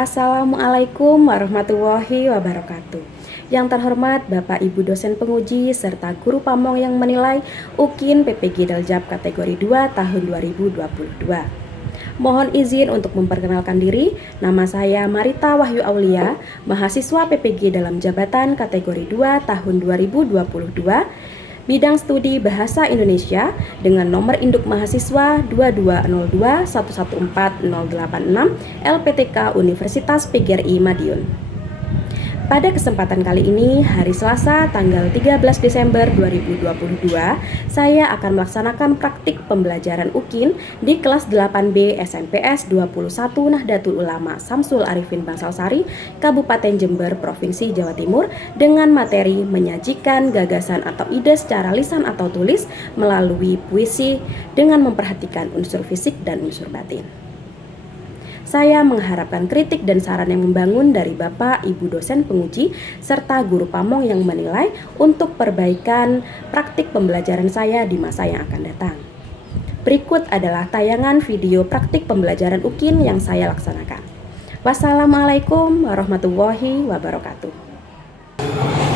Assalamualaikum warahmatullahi wabarakatuh. Yang terhormat Bapak Ibu dosen penguji serta guru pamong yang menilai UKIN PPG Daljab kategori 2 tahun 2022. Mohon izin untuk memperkenalkan diri. Nama saya Marita Wahyu Aulia, mahasiswa PPG dalam jabatan kategori 2 tahun 2022. Bidang studi Bahasa Indonesia dengan nomor induk mahasiswa 2202114086 LPTK Universitas PGRI Madiun. Pada kesempatan kali ini, hari Selasa tanggal 13 Desember 2022, saya akan melaksanakan praktik pembelajaran UKIN di kelas 8B SMPS 21 Nahdlatul Ulama Samsul Arifin Bangsalsari, Kabupaten Jember, Provinsi Jawa Timur, dengan materi menyajikan gagasan atau ide secara lisan atau tulis melalui puisi dengan memperhatikan unsur fisik dan unsur batin. Saya mengharapkan kritik dan saran yang membangun dari Bapak, Ibu dosen penguji, serta guru pamong yang menilai untuk perbaikan praktik pembelajaran saya di masa yang akan datang. Berikut adalah tayangan video praktik pembelajaran UKIN yang saya laksanakan. Wassalamualaikum warahmatullahi wabarakatuh.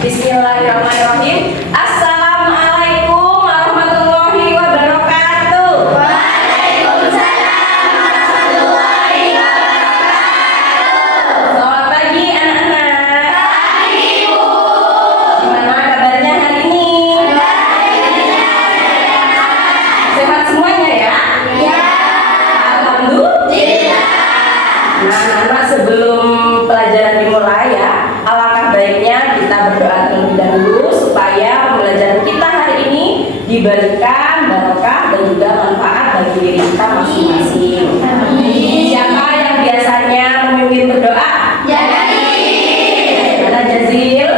Bismillahirrahmanirrahim. Assalamualaikum warahmatullahi wabarakatuh. Selamat pagi anak-anak. Pagi, Bu. Gimana kabarnya hari ini? Sehat semuanya ya? Ya. Alhamdulillah. Nah, anak-anak, sebelum pelajaran dimulai ya, alangkah baiknya kita berdoa terlebih dahulu supaya pembelajaran kita hari ini diberikan barokah dan juga manfaat bagi diri kita masing-masing. Siapa yang biasanya memimpin berdoa? Mana Jazil?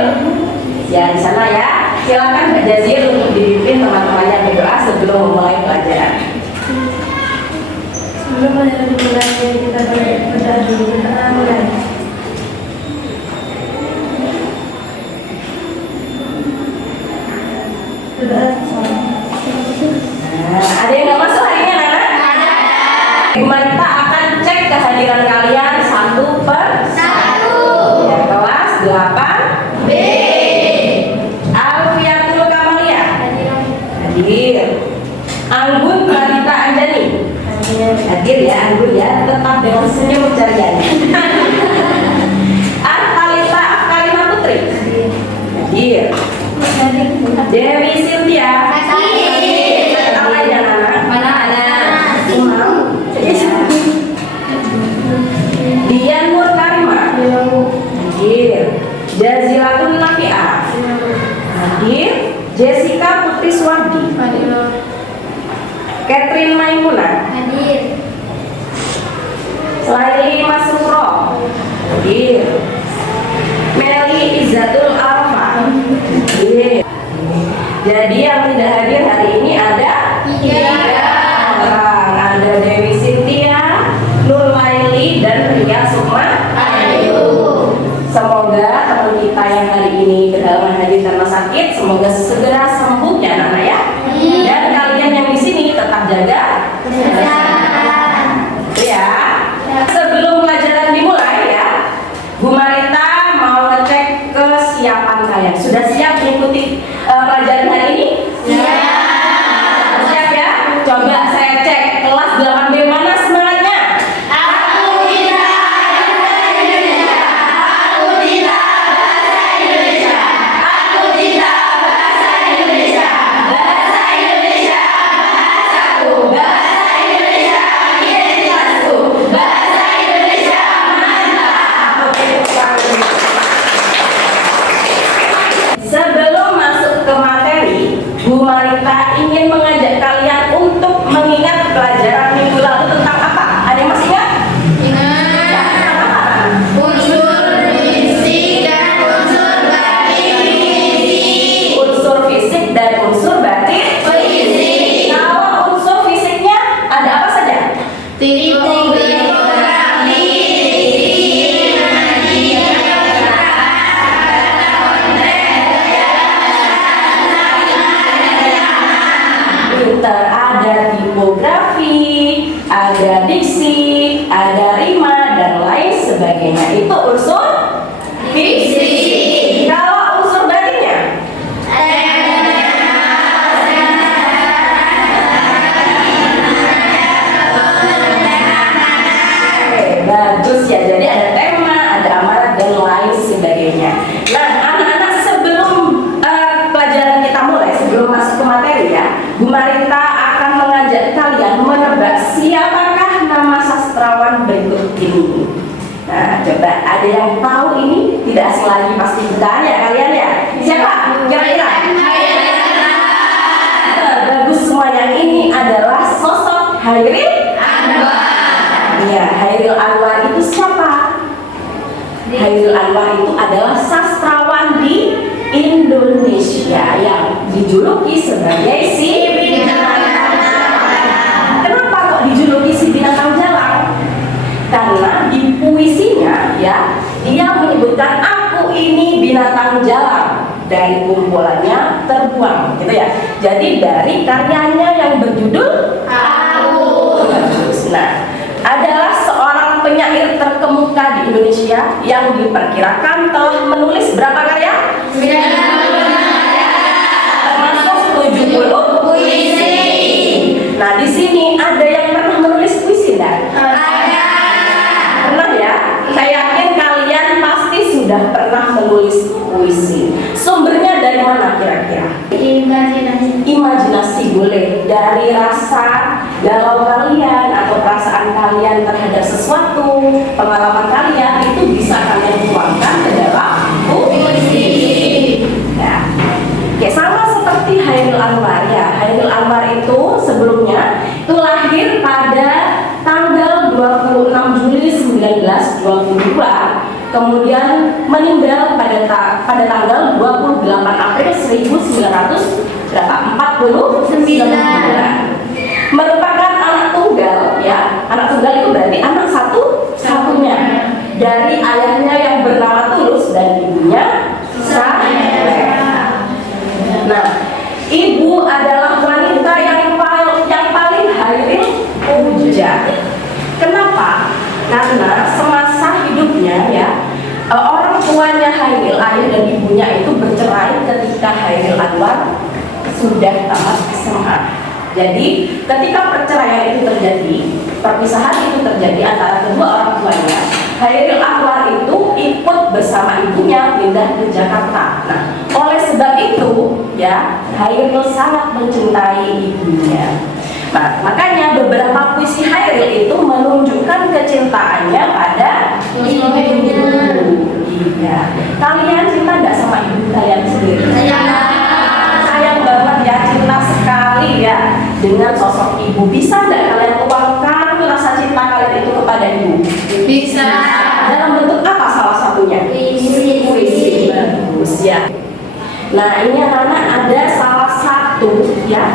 Ya, di sana ya. Silakan Mbak Jazil untuk dipimpin teman-temannya berdoa sebelum memulai pelajaran. Sebelum pelajaran dimulai, kita berdoa dulu. Kita mulai. Berdoa sama. Nah, ada yang nggak masuk hari ini anak-anak? Ada. Ibu Marita akan cek kehadiran kalian satu per ya, kelas 8 B. Alfiatul Kamalia hadir. Anggun Marita Anjani hadir ya. Anggun ya, tetap dengan senyum carian. Artalita Afkalina Putri hadir. Dewi Cynthia Hadir. apa ya anak? Mana ada? Umam Dian Nur Karima hadir. Jazilatun Nafi'ah hadir. Jessica Putri Suwardi, Catherine Maimunah, Hadir. Laili Masruro hadir. Meli Izzatul Arfa hadir. Jadi yang tidak hadir hari ini ada 3 orang. Ada Dewi Cynthia, Nur Laili, dan Ria Sukma Ayu. Semoga teman kita yang hari ini berhalangan hadir karena sakit, semoga segera sembuh ya anak-anak ya. Dan kalian yang di sini tetap jaga Kesehatan. ya. Sebelum pelajaran dimulai ya, Bu Marita mau ngecek kesiapan kalian. Sudah siap mengikuti pelajaran hari ini? Siap ya? Coba saya cek kelas 8B mana semangatnya? Aku cinta bahasa Indonesia. Aku cinta bahasa Indonesia. Aku cinta bahasa Indonesia. Bahasa Indonesia bahasaku. Bahasa Indonesia identitasku. Bahasa Indonesia mantap. Oke, tepuk tangan. Sebelum masuk ke materi, bukan ya kalian ya? Siapa? Kira-kira? Bagus semuanya. Ini adalah sosok Hairil Anwar. Ya, Hairil Anwar itu siapa? Hairil Anwar itu adalah sastrawan di Indonesia yang dijuluki sebagai si binatang jalan. Kenapa kok dijuluki si binatang jalan? Karena di puisinya ya dia menyebutkan aku ini binatang jalan, dari kumpulannya terbuang gitu ya. Jadi dari karyanya yang berjudul Aku. Nah, adalah seorang penyair terkemuka di Indonesia yang diperkirakan telah menulis berapa karya? 90 karya. Termasuk 70 puisi. Nah, di sini ada yang pernah menulis puisi enggak? Ada. Pernah ya? Saya yakin kalian pasti sudah pernah menulis puisi. Sumbernya dari mana kira-kira? Imajinasi boleh, dari rasa galau kalian atau perasaan kalian terhadap sesuatu, pengalaman kalian itu bisa kalian tuangkan ke dalam puisi. Ya. Oke, sama seperti Hairil Anwar ya. Hairil Anwar itu sebelumnya itu lahir pada tanggal 26 Juli 1922, kemudian meninggal pada tanggal 28 April 1949. Merupakan anak tunggal ya. Anak tunggal itu berarti anak satu-satunya dari ayahnya yang bernama Tulus dan ibunya Sarah. Nah, ibu adalah wanita yang paling Hairil puja. Kenapa? Karena semasa hidupnya ya orang tuanya Hairil, ayah dan ibunya itu bercerai ketika Hairil Anwar sudah tamat SMA. Jadi ketika perceraian itu terjadi, perpisahan itu terjadi antara kedua orang tuanya, Hairil Anwar itu ikut bersama ibunya pindah ke Jakarta. Nah, oleh sebab itu ya Hairil sangat mencintai ibunya. Nah, makanya beberapa puisi Hairil itu menunjukkan kecintaannya pada ibunya. Iya. Kalian cinta nggak sama ibu kalian sendiri? Sayang banget ya, cinta sekali ya dengan sosok ibu. Bisa nggak kalian tuangkan rasa cinta kalian itu kepada ibu? Bisa. Dalam bentuk apa salah satunya? Puisi. Bagus ya. Nah, ini anak-anak ada salah satu ya.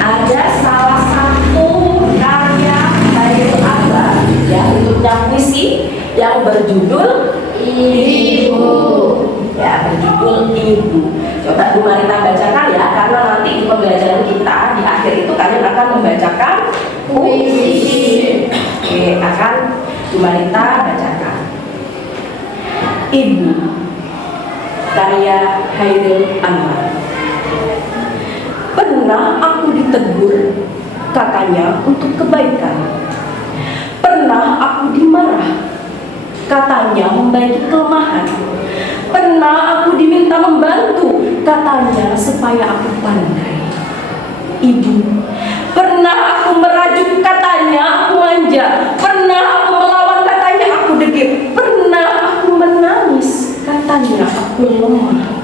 Ada salah satu karya Hairil Anwar ya, bentuknya puisi yang berjudul Ibu. Ya, berjudul Ibu. Coba Bu Marita bacakan ya, karena nanti di pembelajaran kita di akhir itu kalian akan membacakan puisi. Oke, akan Bu Marita bacakan. Ibu, karya Hairil Anwar. Pernah aku ditegur, katanya untuk kebaikan. Pernah aku dimarah, katanya membaiki kelemahan. Pernah aku diminta membantu, katanya supaya aku pandai. Ibu, pernah aku merajuk, katanya aku manja. Pernah aku melawan, katanya aku degil. Pernah aku menangis, katanya aku lemah.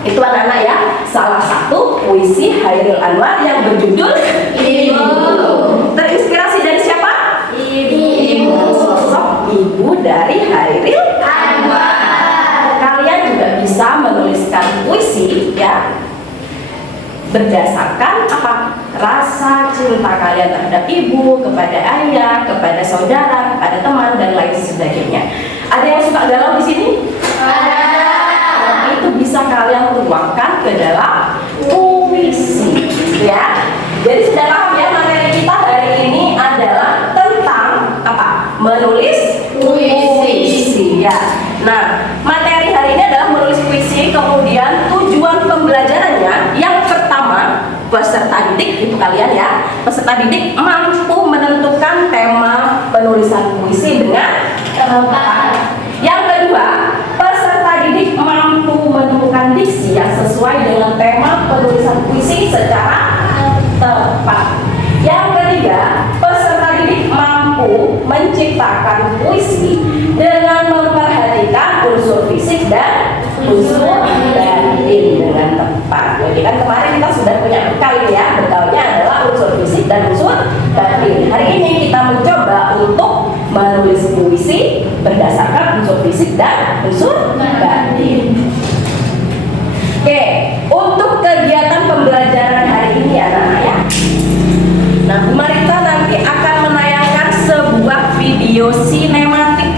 Itu anak-anak ya, salah satu puisi Hairil Anwar yang berjudul Ibu. Terinspirasi dari siapa? Ibu. Sosok ibu dari Hairil Anwar. Kalian juga bisa menuliskan puisi ya berdasarkan apa? Rasa cinta kalian terhadap ibu, kepada ayah, kepada saudara, kepada teman dan lain sebagainya. Ada yang suka galau di sini? Ada. Itu bisa kalian tuangkan ke dalam puisi ya. Jadi sudah paham ya, materi kita hari ini adalah tentang apa? Menulis puisi ya. Nah, materi hari ini adalah menulis puisi. Kemudian tujuan pembelajarannya yang pertama, peserta didik itu kalian ya. Peserta didik mampu menentukan tema penulisan puisi dengan tepat. Yang kedua, peserta didik mampu menemukan diksi yang sesuai dengan tema penulisan puisi secara tepat. Yang ketiga, peserta didik mampu menciptakan puisi dengan memperhatikan unsur fisik dan unsur batin dengan tepat. Jadi kan kemarin kita sudah punya bekal ya, bekalnya adalah unsur fisik dan unsur batin. Hari ini kita mencoba untuk menulis puisi berdasarkan unsur fisik dan unsur batin. Oke, untuk kegiatan pembelajaran hari ini anak-anak ya. Nah, Bu Marita nanti akan menayangkan sebuah video sinematik.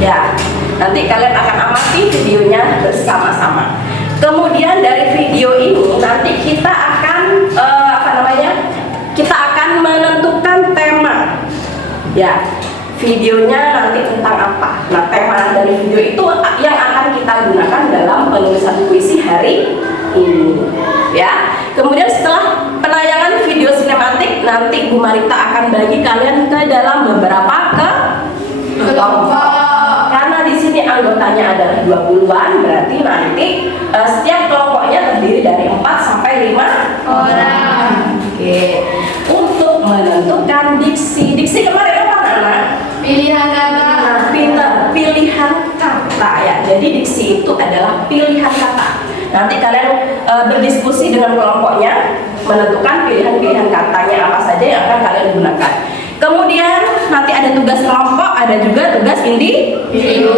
Ya, nanti kalian akan amati videonya bersama-sama. Kemudian dari video ini nanti kita akan Kita akan menentukan tema. Ya, videonya nanti tentang apa? Nah, tema dari video itu yang akan kita gunakan dalam penulisan puisi hari ini. Ya. Kemudian setelah penayangan video sinematik, nanti Bu Marita akan bagi kalian ke dalam beberapa kelompok. Karena di sini anggotanya adalah 20-an, berarti nanti setiap kelompoknya terdiri dari 4 sampai 5 orang. Oke. Untuk menentukan diksi kemarin apa anak? Pilihan kata. Nah, pintar, pilihan kata ya. Jadi diksi itu adalah pilihan kata. Nanti kalian berdiskusi dengan kelompoknya, menentukan pilihan-pilihan katanya apa saja yang akan kalian gunakan. Kemudian nanti ada tugas kelompok, ada juga tugas individu.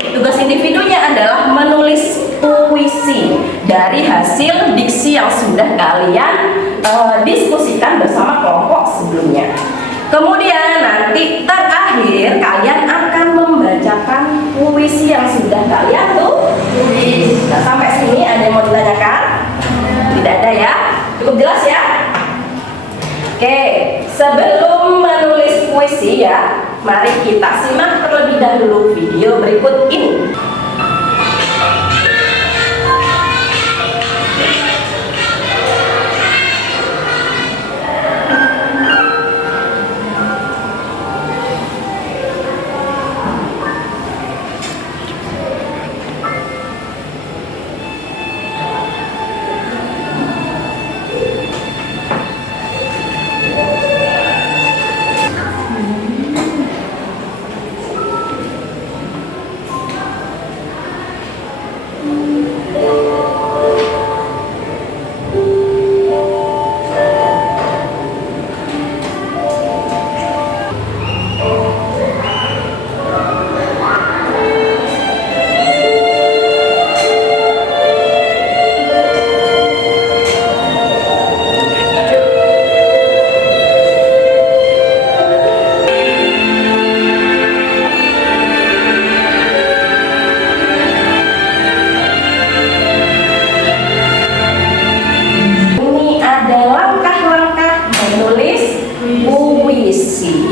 Tugas individunya adalah menulis puisi dari hasil diksi yang sudah kalian diskusikan bersama kelompok sebelumnya. Kemudian nanti terakhir kalian akan membacakan puisi yang sudah kalian tulis. Nah, sampai sini ada yang mau ditanyakan? Tidak ada ya? Cukup jelas ya? Oke, sebelum menulis puisi ya, mari kita simak terlebih dahulu video berikut ini.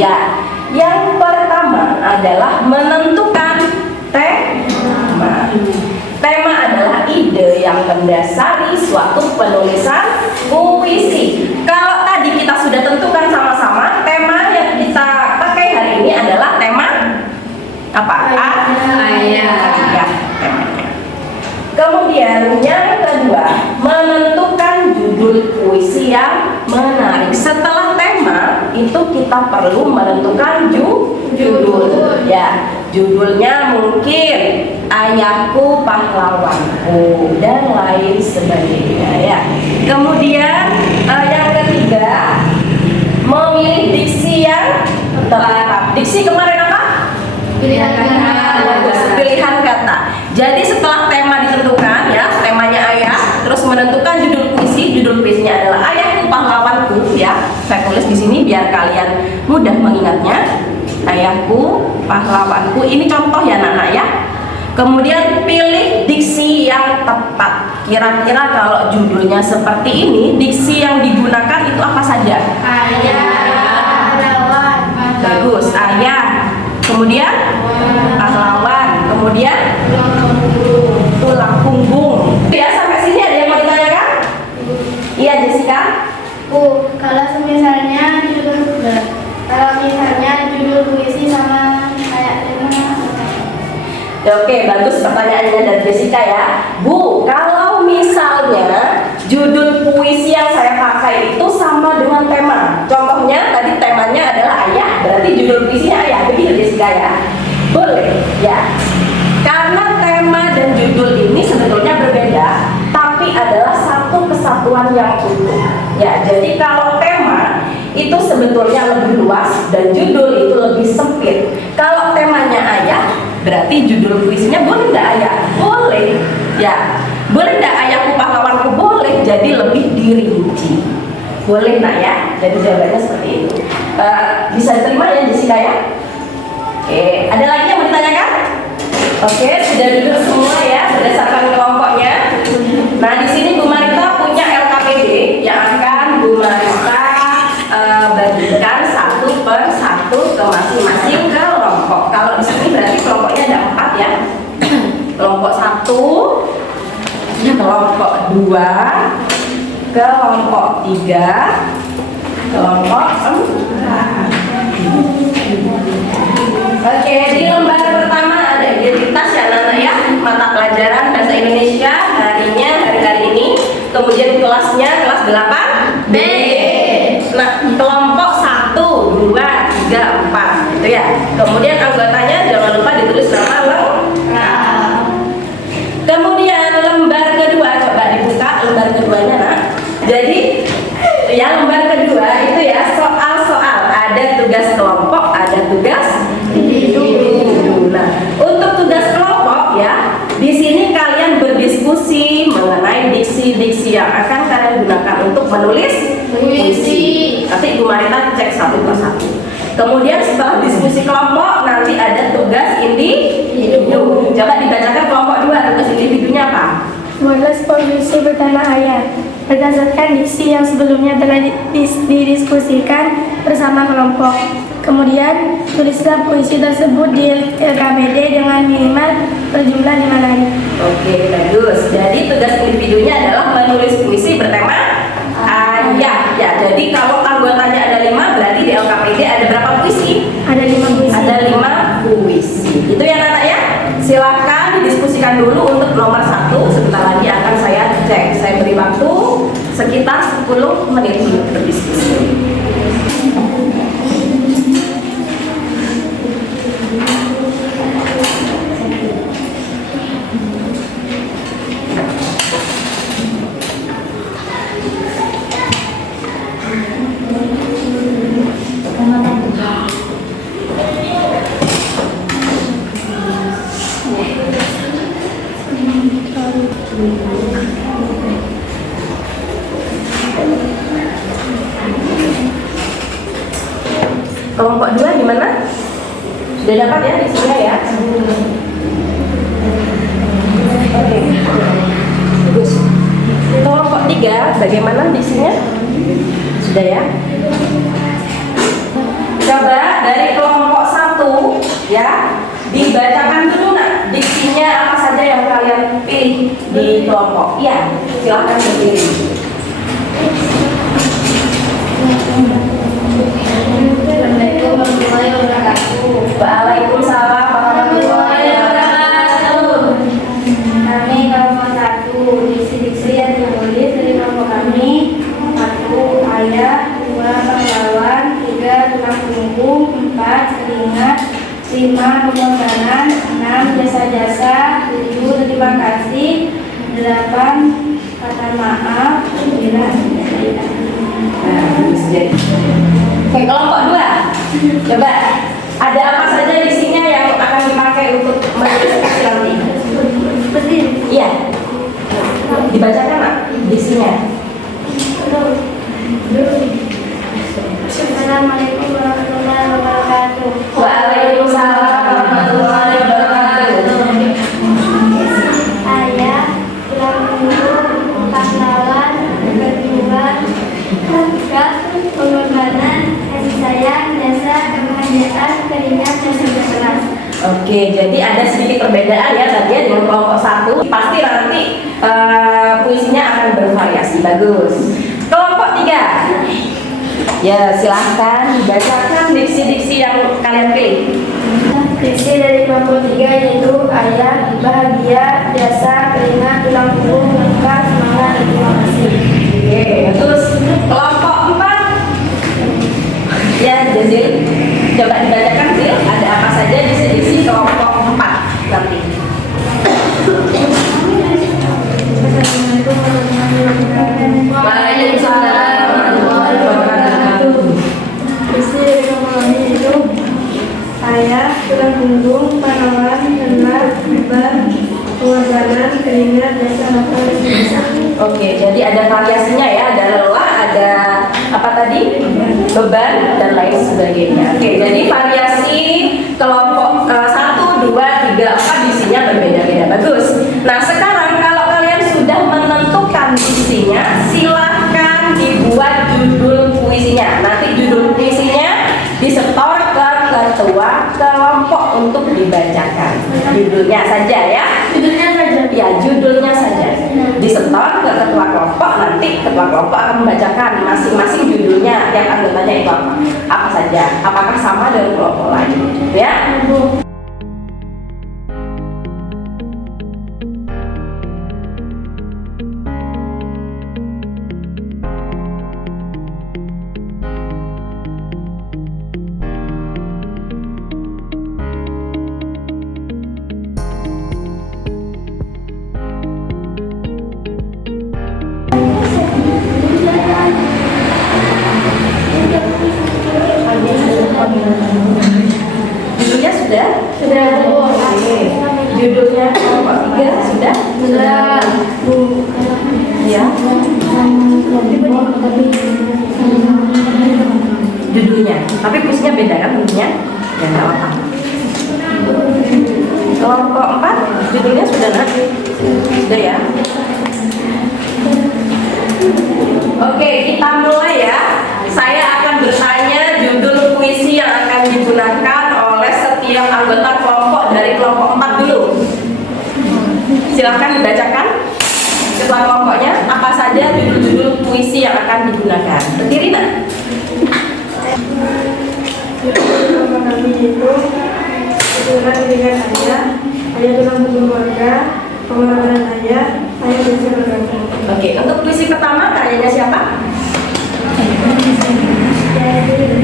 Ya, yang pertama adalah menentukan tema. Tema adalah ide yang mendasari suatu penulisan puisi. Kalau tadi kita sudah tentukan sama-sama, tema yang kita pakai hari ini adalah tema apa? Ayah. Ya, temanya. Kemudian yang kedua, menentukan judul puisi yang menarik. Setelah tema itu kita perlu menentukan judul. Ya, judulnya mungkin Ayahku Pahlawanku dan lain sebagainya ya. Kemudian yang ketiga, memilih diksi yang tepat. Diksi kemarin apa? Pilihan kata. Pilihan kata. Jadi setelah tema ditentukan ya, temanya ayah, terus menentukan judul puisi. Judul puisinya adalah Ayahku Pahlawanku ya. Saya tulis di sini biar kalian mudah mengingatnya. Ayahku Pahlawanku. Ini contoh ya anak-anak ya. Kemudian pilih diksi yang tepat. Kira-kira kalau judulnya seperti ini, diksi yang digunakan itu apa saja? Ayah. Pahlawan. Bagus, ayah. Kemudian pahlawan. Kemudian tulang punggung. Ya, sampai sini ada yang mau ditanyakan? Iya, Jessica. Bu, kalau misalnya judul puisi sama kayak tema. Ya, oke, bagus pertanyaannya dari Jessica ya. Bu, kalau misalnya judul puisi yang saya pakai itu sama dengan tema. Contohnya tadi temanya adalah ayah, berarti judul puisinya ayah. Begitu Jessica ya. Boleh ya. Karena tema dan judul tulisan yang utuh. Ya, jadi kalau tema itu sebetulnya lebih luas dan judul itu lebih sempit. Kalau temanya ayah, berarti judul puisinya boleh nggak ayah? Boleh. Ya, boleh nggak ayahku pahlawanku? Boleh. Jadi lebih dirinci. Boleh nak ya? Jadi jawabannya seperti itu. Bisa diterima ya Jessica ya? Oke, ada lagi yang mau ditanyakan? Oke, sudah duduk semua ya berdasarkan kelompoknya. Nah, di sini Bu Marita punya LKPD yang akan Bu Marita bagikan satu per satu ke masing-masing kelompok. Kalau di sini berarti kelompoknya ada 4 ya. Kelompok 1, kelompok 2, kelompok 3, kelompok 4. Oke, di lembar pertama ada identitas ya Nana ya, mata pelajaran bahasa Indonesia harinya hari ini. Kemudian kelasnya kelas 8B. Nah, kelompok 1, 2, 3, 4 gitu ya. Kemudian anggotanya jangan lupa ditulis nama lengkap. Kemudian lembar kedua, coba dibuka lembar keduanya nak. Jadi ya lembar kedua itu ya soal-soal, ada tugas kelompok, ada tugas individu. Nah, untuk tugas kelompok ya, di sini kalian berdiskusi mengenai diksi-diksi yang akan kalian gunakan untuk menulis puisi. Nanti Bu Marita cek satu per satu. Kemudian setelah diskusi kelompok, nanti ada tugas individu. Coba dibacakan kelompok 2, tugas individunya apa? Menulis puisi bertema ayat berdasarkan diksi yang sebelumnya telah didiskusikan bersama kelompok. Kemudian tulislah puisi tersebut di LKPD dengan minimal berjumlah 5 line. Oke, bagus. Jadi tugas individunya adalah menulis puisi bertema ayat. Ya, jadi kalau anggotanya ada 5, berarti di LKPD ada berapa puisi? Ada 5 puisi. Ada 5 puisi. Itu ya Nana ya. Silakan didiskusikan dulu untuk nomor 1. Sebentar lagi akan saya cek. Saya beri waktu sekitar 10 menit untuk berdiskusi. Kelompok 2 gimana? Sudah dapat ya isinya ya? Oke. Bagus. Kelompok 3 bagaimana isinya? Sudah ya? Coba dari kelompok 1 ya, dibacakan dulu nak diksinya apa saja yang kalian pilih di kelompok. Iya, silahkan berdiri. Assalamualaikum warahmatullahi wabarakatuh. Waalaikumsalam warahmatullahi wabarakatuh. Kami kelompok 1, diksi-diksi yang ditulis dari kelompok kami: 1. Ayat, 2. Pahlawan, 3. Tulang punggung, 4. Keringat, 5. Pengorbanan, 6. Jasa-jasa, 7. Terima kasih, 8. Kata maaf, 9. Oke, kelompok 2. Coba ada apa saja isinya yang akan dipakai untuk menulis puisi nanti? Iya. Dibacakan nak isinya. Assalamualaikum warahmatullahi wabarakatuh. Waalaikumsalam warahmatullahi wabarakatuh. Ayah, tulang punggung, pahlawan, berjuang, tugas, pengorbanan, kasih sayang, jasa, kebahagiaan, keringat, dan kerja keras. Oke, jadi ada sedikit perbedaan ya tadi ya dengan kelompok 1. Pasti nanti puisinya akan bervariasi. Bagus. Kelompok 3. Ya, silahkan dibacakan diksi-diksi yang kalian pilih. Diksi dari kelompok 3 yaitu ayat, bahagia, jasa, keringat, tulang punggung, luka, semangat, dan terima kasih. Oke, terus kelompok 4. Ya, Jazil. Coba dibacakan Zil, ada apa saja diksi-diksi kelompok 4 nanti. Assalamualaikum warahmatullahi wabarakatuh. keringat, dan nafas. Oke, jadi ada variasinya ya, ada lelah, ada apa tadi? Beban dan lain sebagainya. Oke, jadi variasi kelompok 1, 2, 3, 4 isinya berbeda-beda. Bagus. Nah, sekarang kalau kalian sudah menentukan isinya, silahkan dibuat judul puisinya. Nanti judul puisinya disetor ke ketua kelompok untuk dibacakan. Judulnya saja ya. Judulnya saja. Ya, judulnya saja. Disetor ke ketua kelompok, nanti ketua kelompok akan membacakan masing-masing judulnya yang anggotanya itu apa saja. Apakah sama dengan kelompok lain? Ya. Judulnya sudah? Sudah. Oke. Judulnya kelompok 3 sudah? Sudah. Ya. Judulnya. Tapi puisinya beda kan tentunya? Ya nggak apa-apa. Kelompok 4 judulnya sudah nak? Sudah ya? Oke, kita mulai ya. Saya akan bertanya judul puisi yang akan digunakan oleh setiap anggota kelompok dari kelompok 4 dulu. Silahkan dibacakan ketua kelompoknya apa saja judul-judul puisi yang akan digunakan. Berdiri nak? Judul kami itu keturunan pendidikan ayah tulang punggung keluarga, pengorbanan ayah bisa bergabung. Oke, untuk puisi pertama karyanya siapa?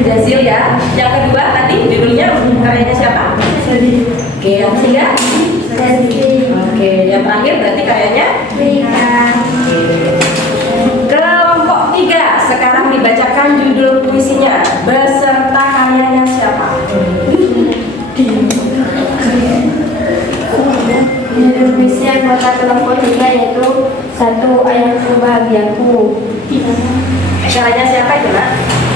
Jazil ya. Yang kedua tadi judulnya karyanya siapa? Oke, yang ketiga? Oke, yang terakhir berarti karyanya? Oke. Kelompok 3 sekarang dibacakan judul puisinya beserta karyanya siapa? Judul puisi anggota kelompok 3 yaitu 1. Ayahku bahagiaku. Karyanya siapa itu nak?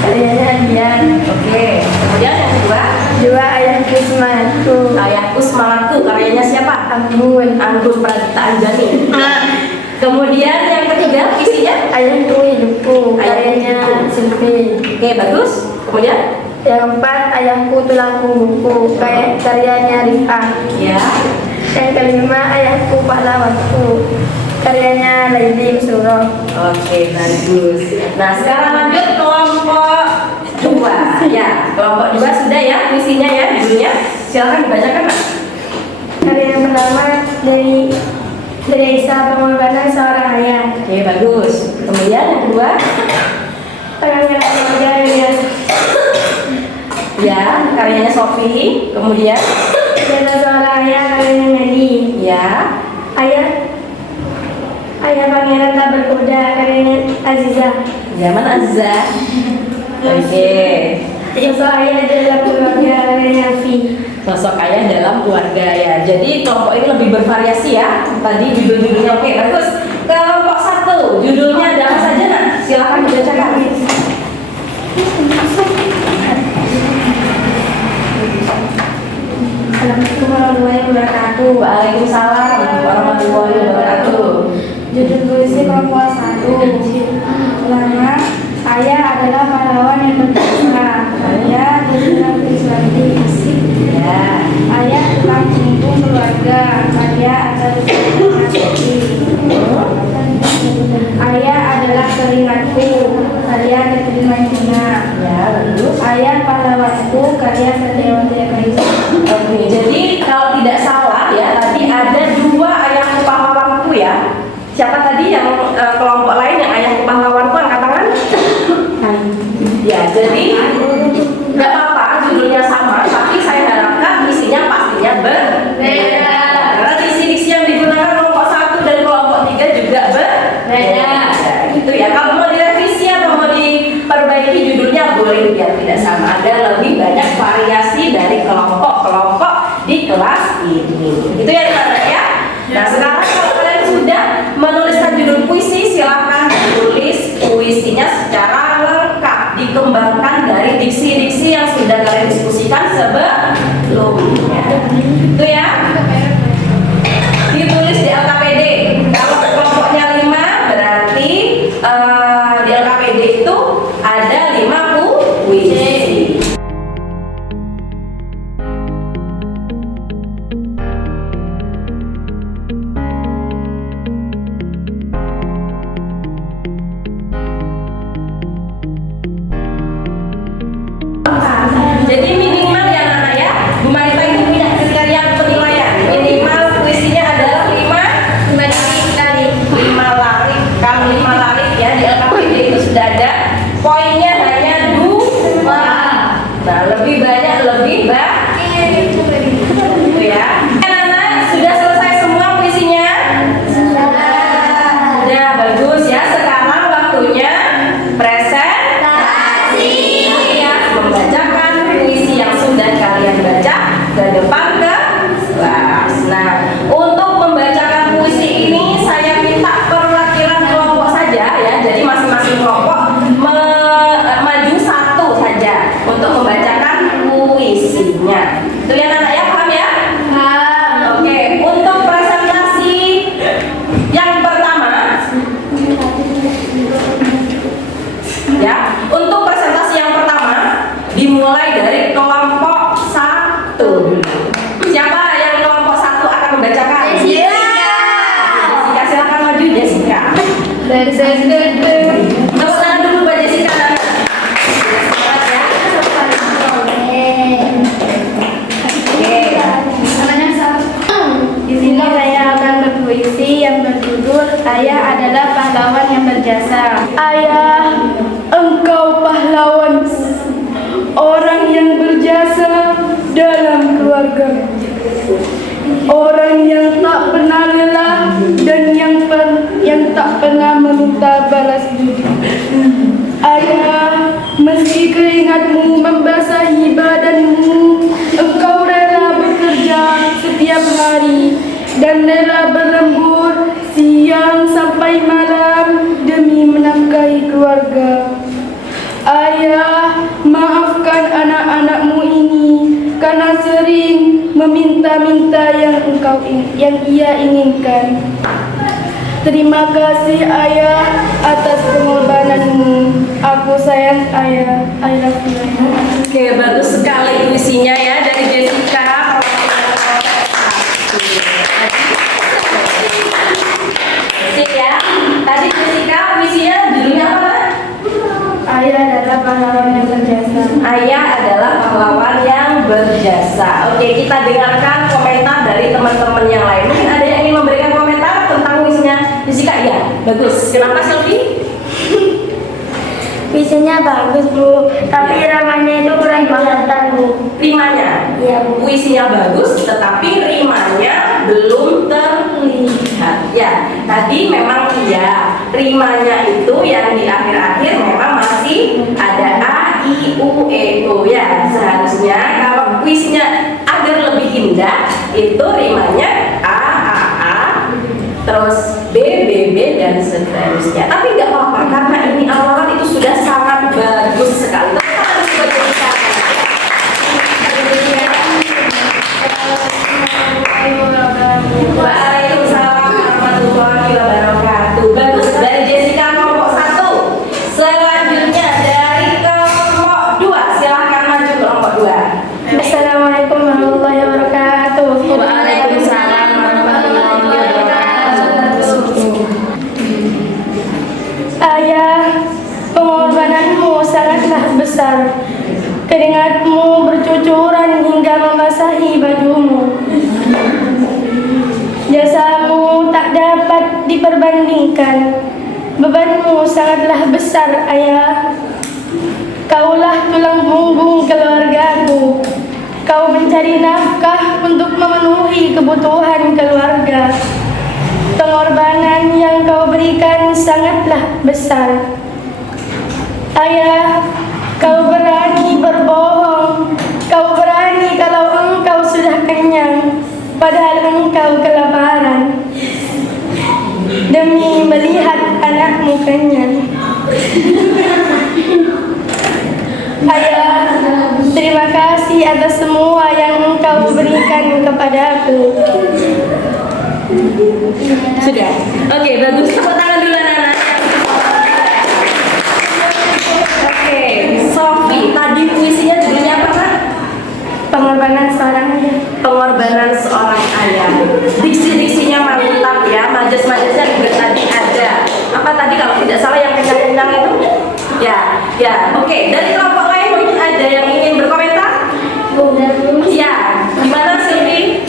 Karyanya Adian. Oke. Kemudian yang kedua? 2. Ayahku semangatku. Ayahku semangatku karyanya siapa? Anggun. Anggun Pradita Anjani. Kemudian yang ketiga puisinya? Ayahku hidupku. Karyanya Silvi. Oke, bagus. Kemudian? Yang 4. Ayahku tulang punggungku. Karyanya Rifah. Ya. Yang kelima. Ayahku pahlawanku. Karyanya Laili Suro. Oke, bagus. Nah, sekarang lanjut kelompok 2. Ya, kelompok 2 sudah ya puisinya ya, judulnya. Silakan dibacakan, Mas. Karya yang pertama dari Isa Pengorbanan Seorang Ayah. Oke, bagus. Kemudian yang kedua? Pengambilan keluarga Elias. Ya, karyanya Sofi. Kemudian? Jasa Seorang Ayah karyanya Medi. Ya. Ayah Pangeran Tak Berkuda karyanya Aziza. Zaman Azza. Oke. Sosok ayah dalam keluarga karyanya Afi. Sosok ayah dalam keluarga ya. Jadi kelompok ini lebih bervariasi ya. Tadi judul-judulnya oke, bagus. Kelompok 1, judulnya ada apa saja nak? Silakan dibacakan. Assalamualaikum warahmatullahi wabarakatuh. Waalaikumsalam warahmatullahi wabarakatuh. Judul puisi kelompok 1. Pertama, ayah adalah pahlawan yang berjasa. Ayah adalah Kriswanti. Ya. Ayah tulang punggung keluarga. Ayah adalah Kriswanti. Ayah adalah keringatku. Karya Keterima Cina. Ya, bagus. Ayah pahlawanku. Karya Satyawati Ekaisa. Oke, jadi kalau tidak salah ya, tadi ada 2 ayahku pahlawanku ya. Siapa tadi yang kelompok lain yang ayahku pahlawanku angkat tangan? Ya, jadi nggak apa-apa judulnya sama, tapi saya harapkan isinya pastinya berbeda. Karena diksi-diksi yang digunakan kelompok 1 dan kelompok 3 juga berbeda. Gitu ya. Kalau mau direvisi atau mau diperbaiki judulnya boleh biar tidak sama. Ada lebih banyak variasi dari kelompok-kelompok di kelas ini. Itu ya anak-anak ya. Nah, sekarang kalau kalian Jessica. Tepuk tangan dulu buat Jessica. Semangat ya. Di sini saya akan berpuisi yang berjudul Ayah adalah pahlawan yang berjasa. Ayah, engkau pahlawan, orang yang berjasa dalam keluarga, orang yang tak pernah lelah dan yang tak pernah meminta balas budi. Ayah, meski keringatmu membasahi badanmu, engkau rela bekerja setiap hari dan rela berlembur siang sampai malam demi menafkahi keluarga. Ayah, maafkan anak-anakmu ini karena sering meminta-minta yang ia inginkan. Terima kasih ayah atas pengorbananmu. Aku sayang ayah. I love you. Oke, bagus sekali puisinya ya dari Jessica. Sip ya. Tadi Jessica puisinya judulnya apa? Ayah adalah pahlawan yang berjasa. Ayah adalah pahlawan yang berjasa. Oke, kita dengarkan komentar dari teman-teman yang lain. Mungkin ada yang ingin memberikan komentar tentang puisinya Jessica? Iya, bagus. Kenapa Selfie? Puisinya bagus Bu, tapi iramanya itu kurang kelihatan Bu. Rimanya? Iya Bu. Puisinya bagus, tetapi rimanya belum terlihat. Ya, tadi memang iya. Rimanya itu yang di akhir-akhir memang masih ada A, I, U, E, O. Ya, seharusnya kalau puisinya agar lebih indah, itu rimanya A, terus B, dan seterusnya. Tapi nggak apa-apa, karena ini awalan itu sudah sangat bagus sekali. Waalaikumsalam warahmatullahi wabarakatuh. Bagus, dari Jessica kelompok 1. Selanjutnya dari kelompok 2. Silahkan maju kelompok 2. Assalamualaikum warahmatullahi wabarakatuh. Waalaikumsalam warahmatullahi wabarakatuh. Ayah, pengorbananmu sangatlah besar. Keringatmu bercucuran hingga membasahi bajumu. Jasamu tak dapat diperbandingkan. Bebanmu sangatlah besar, ayah. Kaulah tulang punggung keluargaku. Kau mencari nafkah untuk memenuhi kebutuhan keluarga. Pengorbanan yang kau berikan sangatlah besar. Ayah, kau berani berbohong. Kau berani kalau engkau sudah kenyang, padahal engkau kelaparan, demi melihat anakmu kenyang. Ayah, terima kasih atas semua yang engkau berikan kepadaku. Sudah. Oke, bagus. Tepuk tangan dulu anak-anak. Oke, Sophie, tadi puisinya judulnya apa, Kak? Pengorbanan seorang ayah. Pengorbanan seorang ayah. Diksi-diksinya mantap ya, majas-majasnya juga tadi ada. Apa tadi kalau tidak salah yang kencang-kencang itu? Ya. Oke, dari kelompok lain mungkin ada yang ingin berkomentar? Ya, gimana Sylvie?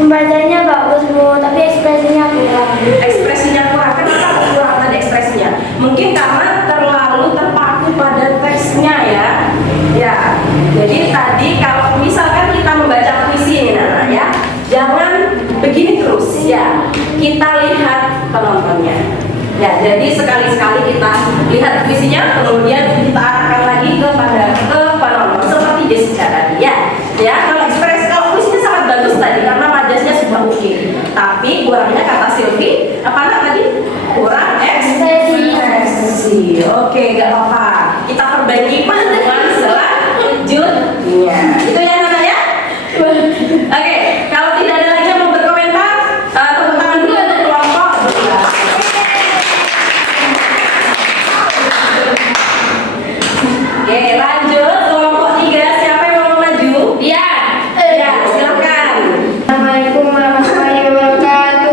Membacanya bagus Bu, tapi ekspresinya kurang. Ekspresinya kurang. Kenapa kurang tadi ekspresinya? Mungkin karena terlalu terpaku pada teksnya ya. Ya. Jadi tadi kalau misalkan kita membaca puisi ini Nana ya, jangan begini terus ya. Kita lihat penontonnya. Ya, jadi sekali-sekali kita lihat puisinya, kemudian kita arahkan lagi ke penonton seperti Jessica tadi ya. Ya, kalau puisinya sangat bagus tadi karena majasnya sudah oke. Tapi kurangnya kata Sylvie, apa tadi? Kurang ekspresi. Oke, nggak apa-apa. Kita perbaiki dengan selanjutnya. Itu ya Nana ya? Oke, kalau tidak ada lagi yang mau berkomentar, tepuk tangan dulu untuk kelompok 2. Oke, lanjut kelompok 3. Siapa yang mau maju? Ya, silakan. Assalamualaikum warahmatullahi wabarakatuh.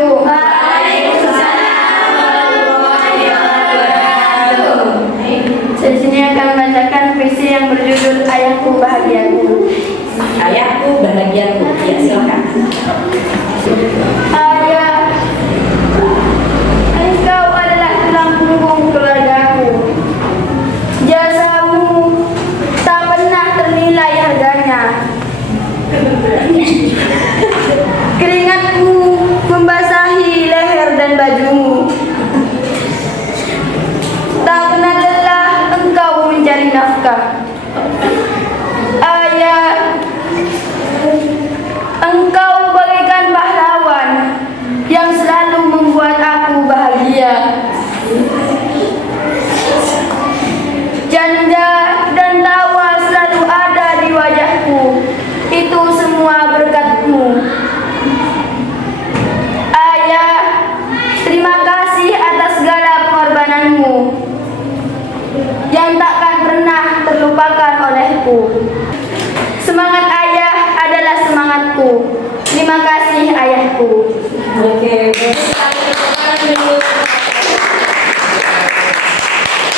Terima kasih ayahku. Oke, bagus sekali.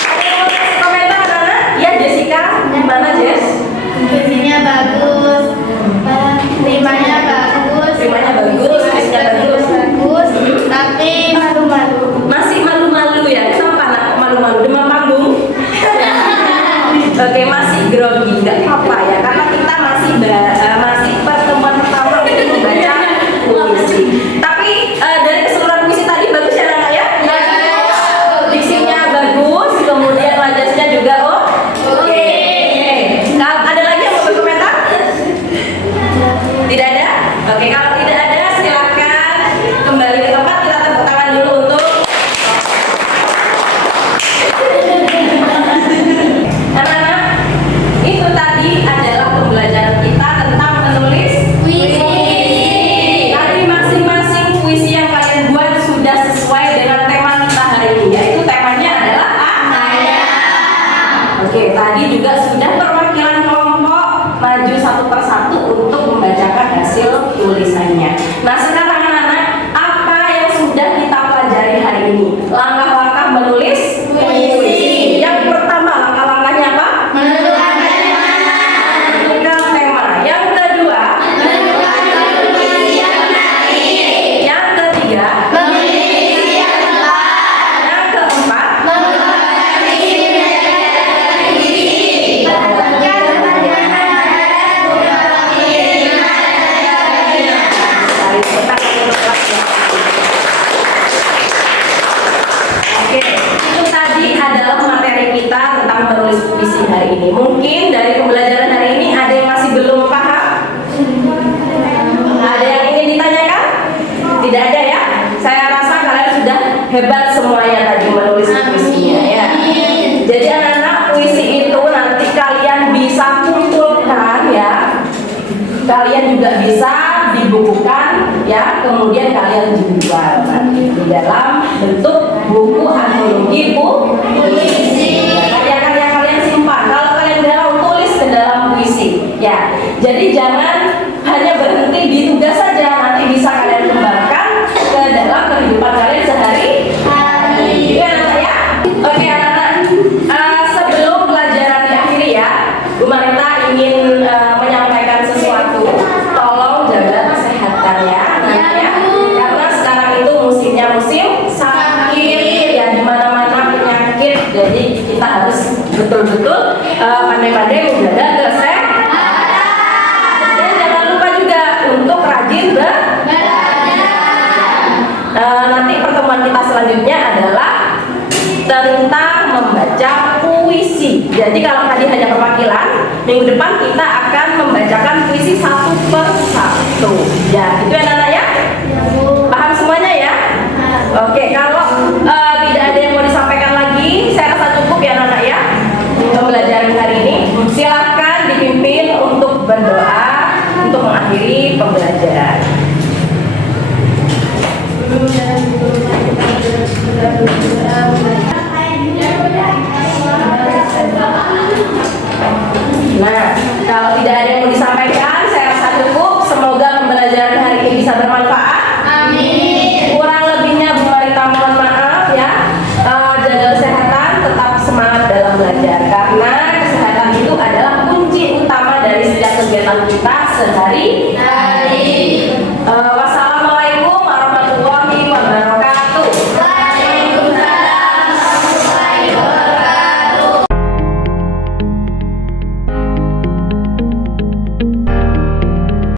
Ada yang mau kasih komentar, anak? Ya, Jessica, gimana Jess? Puisinya bagus, rimanya bagus, Rimanya bagus, puisinya bagus. tapi malu-malu. Masih malu-malu ya? Kenapa anak malu-malu? Demam panggung? Oke, masih grogi, nggak apa-apa ya, karena kita masih pertemuan pertama untuk membaca puisi. Tapi dari keseluruhan puisi tadi bagus ya anak ya? Diksinya bagus, kemudian wajahnya juga oke. Nah, ada lagi yang mau berkomentar? Tidak ada? Oke, kalau tidak ada silakan kembali ke tempat, kita tepuk tangan dulu untuk anak-anak. Itu tadi adalah pembelajaran kita tentang menulis puisi. Tadi masing-masing puisi yang kalian buat sudah sesuai dengan tema kita hari ini, yaitu temanya adalah ayah. Oke, tadi juga sudah perwakilan kelompok maju satu persatu untuk membacakan hasil tulisannya. Nah, sekarang anak-anak, apa yang sudah kita pelajari hari ini? Langkah-langkah menulis puisi. Yang pertama, langkah-langkahnya apa? Menentukan tema. Yang kedua, yang ketiga, yang keempat, oke, itu tadi adalah materi kita tentang menulis puisi hari ini. Mungkin dari pembelajaran hari ini ada yang masih belum paham? Ada yang ingin ditanyakan? Tidak ada ya? Saya rasa kalian sudah hebat semuanya tadi menulis puisinya ya. Jadi anak-anak, puisi itu nanti kalian bisa kumpulkan ya. Kalian juga bisa dibukukan ya, kemudian kalian jual nanti di dalam bentuk buku antologi puisi. Karya-karya kalian simpan. Kalau kalian galau, tulis ke dalam puisi ya. Jadi jangan hanya berhenti di tugas saja, nanti bisa kalian kembangkan ke dalam kehidupan kalian sehari-hari. Ya, anak ya. Oke anak-anak, sebelum pelajaran diakhiri ya, Bu Marita ingin menyampaikan sesuatu. Tolong jaga kesehatan ya, anak ya. Karena sekarang itu musimnya musim sakit ya, di mana-mana penyakit. Jadi kita harus betul-betul pandai-pandai menjaga kesehatan. Dan jangan lupa juga untuk rajin nanti pertemuan kita selanjutnya adalah tentang membaca puisi. Jadi kalau tadi hanya perwakilan, minggu depan kita akan membacakan puisi satu per satu. Ya, itu ya anak-anak ya? Paham semuanya ya? Oke, kalau tidak ada yang mau disampaikan lagi, saya rasa cukup ya anak-anak ya pembelajaran hari ini. Silakan dipimpin untuk berdoa untuk mengakhiri pembelajaran. Nah, kalau tidak ada yang mau disampaikan, saya rasa cukup. Semoga pembelajaran hari ini bisa bermanfaat. Amin. Kurang lebihnya Bu Marita mohon maaf ya. Jaga kesehatan, tetap semangat dalam belajar, karena kesehatan itu adalah kunci utama dari setiap kegiatan kita sehari